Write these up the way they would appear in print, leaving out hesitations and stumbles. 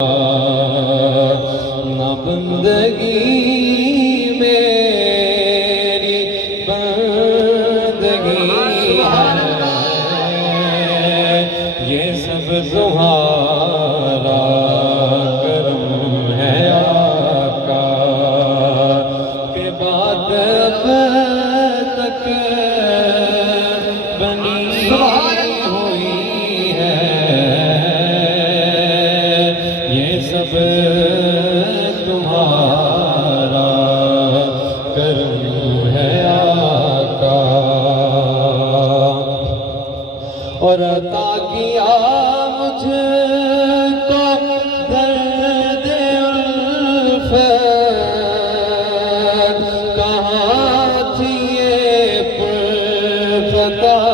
نہ بندگی میری بندگی ہے، یہ سب تمہارا کرم ہے آقا، کہ بات اب تک بنی ہوئی ہے، یہ سب تمہارا کرم ہے آقا، اور عطا کیا مجھ کو درد الفت، کہاں تھی یہ پرفتح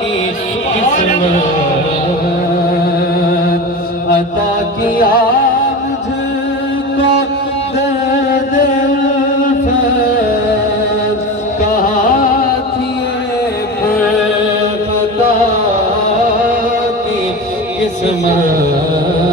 کی قسمت، عطا کیا مجھ کو درد الفت، کہاں تھی یہ پرفتح کی قسمت،